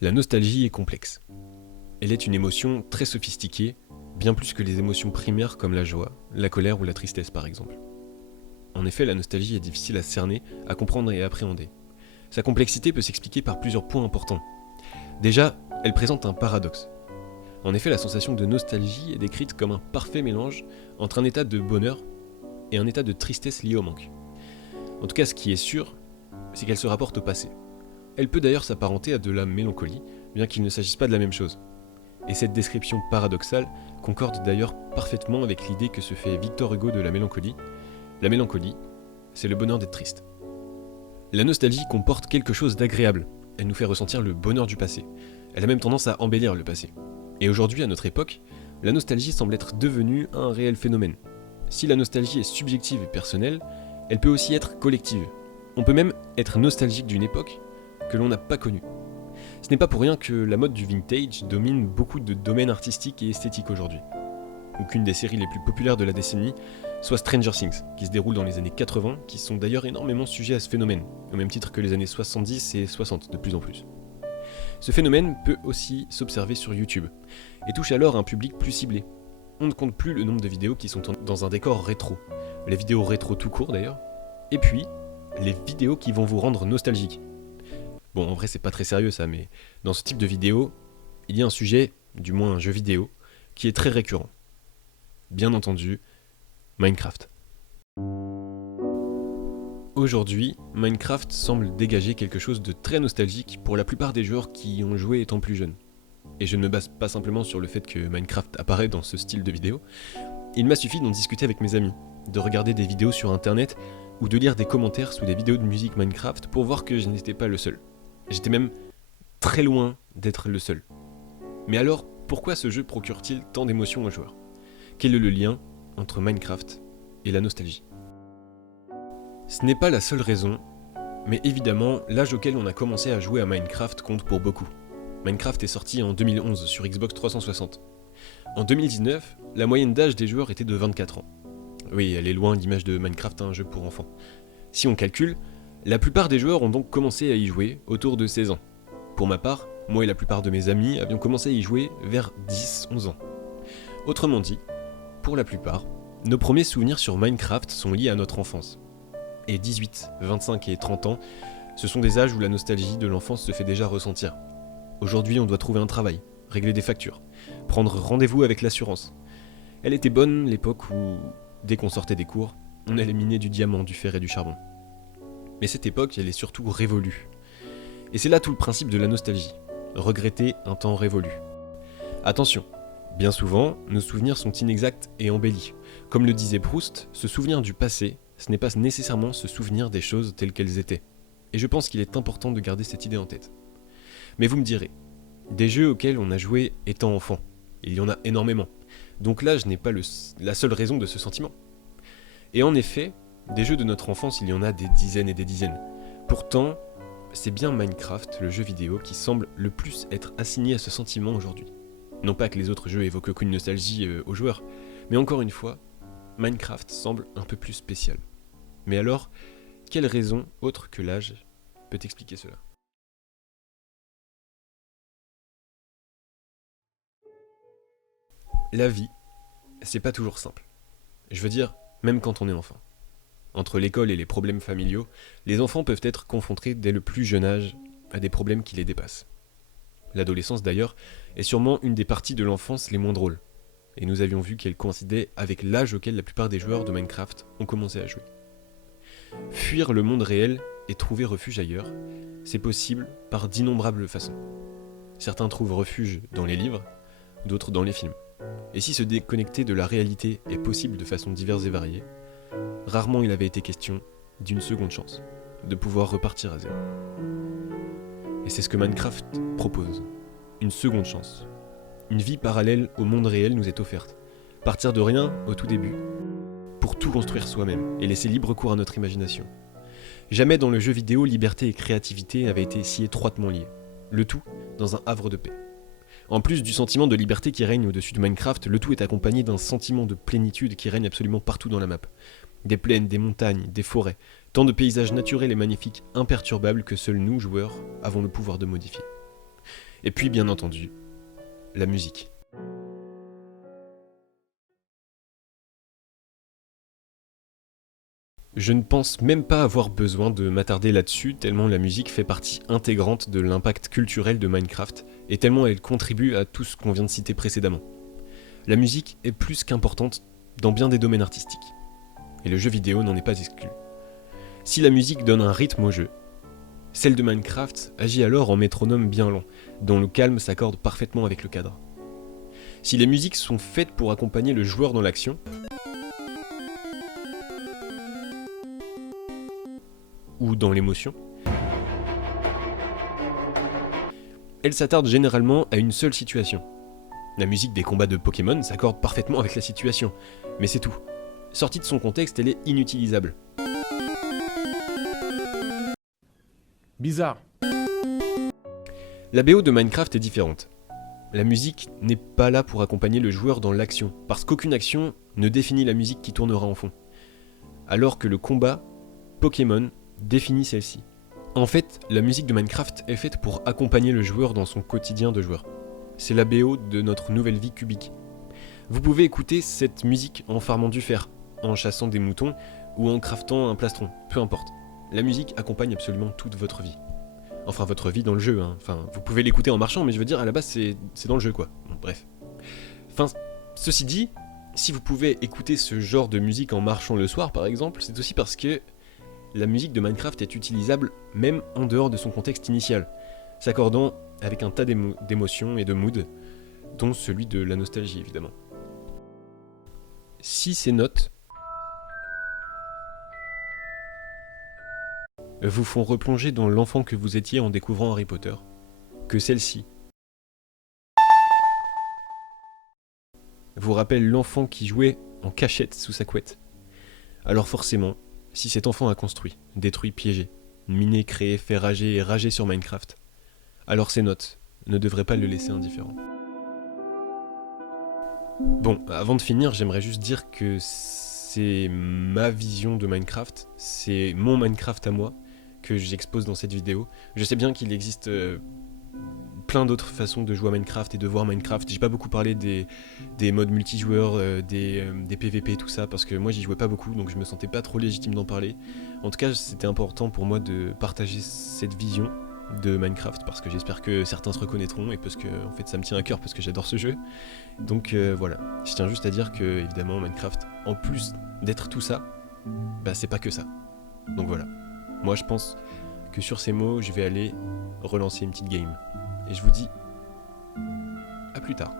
La nostalgie est complexe. Elle est une émotion très sophistiquée, bien plus que les émotions primaires comme la joie, la colère ou la tristesse par exemple. En effet, la nostalgie est difficile à cerner, à comprendre et à appréhender. Sa complexité peut s'expliquer par plusieurs points importants. Déjà, elle présente un paradoxe. En effet, la sensation de nostalgie est décrite comme un parfait mélange entre un état de bonheur et un état de tristesse lié au manque. En tout cas, ce qui est sûr, c'est qu'elle se rapporte au passé. Elle peut d'ailleurs s'apparenter à de la mélancolie, bien qu'il ne s'agisse pas de la même chose. Et cette description paradoxale concorde d'ailleurs parfaitement avec l'idée que se fait Victor Hugo de la mélancolie. La mélancolie, c'est le bonheur d'être triste. La nostalgie comporte quelque chose d'agréable. Elle nous fait ressentir le bonheur du passé. Elle a même tendance à embellir le passé. Et aujourd'hui, à notre époque, la nostalgie semble être devenue un réel phénomène. Si la nostalgie est subjective et personnelle, elle peut aussi être collective. On peut même être nostalgique d'une époque que l'on n'a pas connue. Ce n'est pas pour rien que la mode du vintage domine beaucoup de domaines artistiques et esthétiques aujourd'hui. Ou qu'une des séries les plus populaires de la décennie soit Stranger Things, qui se déroule dans les années 80, qui sont d'ailleurs énormément sujets à ce phénomène, au même titre que les années 70 et 60 de plus en plus. Ce phénomène peut aussi s'observer sur YouTube, et touche alors un public plus ciblé. On ne compte plus le nombre de vidéos qui sont dans un décor rétro, les vidéos rétro tout court d'ailleurs, et puis les vidéos qui vont vous rendre nostalgique. Bon, en vrai c'est pas très sérieux ça, mais dans ce type de vidéo, il y a un sujet, du moins un jeu vidéo, qui est très récurrent. Bien entendu, Minecraft. Aujourd'hui, Minecraft semble dégager quelque chose de très nostalgique pour la plupart des joueurs qui y ont joué étant plus jeunes. Et je ne me base pas simplement sur le fait que Minecraft apparaît dans ce style de vidéo. Il m'a suffi d'en discuter avec mes amis, de regarder des vidéos sur internet ou de lire des commentaires sous des vidéos de musique Minecraft pour voir que je n'étais pas le seul. J'étais même très loin d'être le seul. Mais alors, pourquoi ce jeu procure-t-il tant d'émotions aux joueurs ? Quel est le lien entre Minecraft et la nostalgie ? Ce n'est pas la seule raison, mais évidemment, l'âge auquel on a commencé à jouer à Minecraft compte pour beaucoup. Minecraft est sorti en 2011 sur Xbox 360. En 2019, la moyenne d'âge des joueurs était de 24 ans. Oui, elle est loin l'image de Minecraft, un jeu pour enfants. Si on calcule, la plupart des joueurs ont donc commencé à y jouer autour de 16 ans. Pour ma part, moi et la plupart de mes amis avions commencé à y jouer vers 10-11 ans. Autrement dit, pour la plupart, nos premiers souvenirs sur Minecraft sont liés à notre enfance. Et 18, 25 et 30 ans, ce sont des âges où la nostalgie de l'enfance se fait déjà ressentir. Aujourd'hui, on doit trouver un travail, régler des factures, prendre rendez-vous avec l'assurance. Elle était bonne l'époque où, dès qu'on sortait des cours, on allait miner du diamant, du fer et du charbon. Mais cette époque, elle est surtout révolue. Et c'est là tout le principe de la nostalgie, regretter un temps révolu. Attention, bien souvent, nos souvenirs sont inexacts et embellis. Comme le disait Proust, se souvenir du passé, ce n'est pas nécessairement se souvenir des choses telles qu'elles étaient. Et je pense qu'il est important de garder cette idée en tête. Mais vous me direz, des jeux auxquels on a joué étant enfant, il y en a énormément. Donc l'âge n'est pas la seule raison de ce sentiment. Et en effet, des jeux de notre enfance, il y en a des dizaines et des dizaines. Pourtant, c'est bien Minecraft, le jeu vidéo, qui semble le plus être assigné à ce sentiment aujourd'hui. Non pas que les autres jeux évoquent aucune nostalgie aux joueurs, mais encore une fois, Minecraft semble un peu plus spécial. Mais alors, quelle raison autre que l'âge peut expliquer cela ? La vie, c'est pas toujours simple. Je veux dire, même quand on est enfant. Entre l'école et les problèmes familiaux, les enfants peuvent être confrontés dès le plus jeune âge à des problèmes qui les dépassent. L'adolescence d'ailleurs est sûrement une des parties de l'enfance les moins drôles. Et nous avions vu qu'elle coïncidait avec l'âge auquel la plupart des joueurs de Minecraft ont commencé à jouer. Fuir le monde réel et trouver refuge ailleurs, c'est possible par d'innombrables façons. Certains trouvent refuge dans les livres, d'autres dans les films. Et si se déconnecter de la réalité est possible de façon diverse et variée, rarement il avait été question d'une seconde chance, de pouvoir repartir à zéro. Et c'est ce que Minecraft propose, une seconde chance. Une vie parallèle au monde réel nous est offerte. Partir de rien au tout début, pour tout construire soi-même et laisser libre cours à notre imagination. Jamais dans le jeu vidéo, liberté et créativité n'avaient été si étroitement liées. Le tout dans un havre de paix. En plus du sentiment de liberté qui règne au-dessus de Minecraft, le tout est accompagné d'un sentiment de plénitude qui règne absolument partout dans la map. Des plaines, des montagnes, des forêts, tant de paysages naturels et magnifiques imperturbables que seuls nous, joueurs, avons le pouvoir de modifier. Et puis bien entendu, la musique. Je ne pense même pas avoir besoin de m'attarder là-dessus, tellement la musique fait partie intégrante de l'impact culturel de Minecraft, et tellement elle contribue à tout ce qu'on vient de citer précédemment. La musique est plus qu'importante dans bien des domaines artistiques, et le jeu vidéo n'en est pas exclu. Si la musique donne un rythme au jeu, celle de Minecraft agit alors en métronome bien lent, dont le calme s'accorde parfaitement avec le cadre. Si les musiques sont faites pour accompagner le joueur dans l'action, ou dans l'émotion, elles s'attardent généralement à une seule situation. La musique des combats de Pokémon s'accorde parfaitement avec la situation, mais c'est tout. Sortie de son contexte, elle est inutilisable. Bizarre. La BO de Minecraft est différente. La musique n'est pas là pour accompagner le joueur dans l'action, parce qu'aucune action ne définit la musique qui tournera en fond. Alors que le combat Pokémon définit celle-ci. En fait, la musique de Minecraft est faite pour accompagner le joueur dans son quotidien de joueur. C'est la BO de notre nouvelle vie cubique. Vous pouvez écouter cette musique en farmant du fer, en chassant des moutons ou en craftant un plastron, peu importe. La musique accompagne absolument toute votre vie. Enfin, votre vie dans le jeu, hein. Enfin, vous pouvez l'écouter en marchant, mais je veux dire, à la base, c'est dans le jeu, quoi. Bon, bref. Enfin, ceci dit, si vous pouvez écouter ce genre de musique en marchant le soir, par exemple, c'est aussi parce que la musique de Minecraft est utilisable même en dehors de son contexte initial, s'accordant avec un tas d'émotions et de moods, dont celui de la nostalgie, évidemment. Si ces notes vous font replonger dans l'enfant que vous étiez en découvrant Harry Potter, que celle-ci vous rappelle l'enfant qui jouait en cachette sous sa couette, alors forcément, si cet enfant a construit, détruit, piégé, miné, créé, fait rager et rager sur Minecraft, alors ces notes ne devraient pas le laisser indifférent. Bon, avant de finir, j'aimerais juste dire que c'est ma vision de Minecraft, c'est mon Minecraft à moi, que j'expose dans cette vidéo. Je sais bien qu'il existe plein d'autres façons de jouer à Minecraft et de voir Minecraft. J'ai pas beaucoup parlé des modes multijoueurs, des PVP, tout ça, parce que moi j'y jouais pas beaucoup, donc je me sentais pas trop légitime d'en parler. En tout cas, c'était important pour moi de partager cette vision de Minecraft, parce que j'espère que certains se reconnaîtront, et parce que en fait ça me tient à cœur, parce que j'adore ce jeu. Donc voilà, je tiens juste à dire que, évidemment, Minecraft, en plus d'être tout ça, bah c'est pas que ça. Donc voilà. Moi je pense que sur ces mots, je vais aller relancer une petite game. Et je vous dis à plus tard.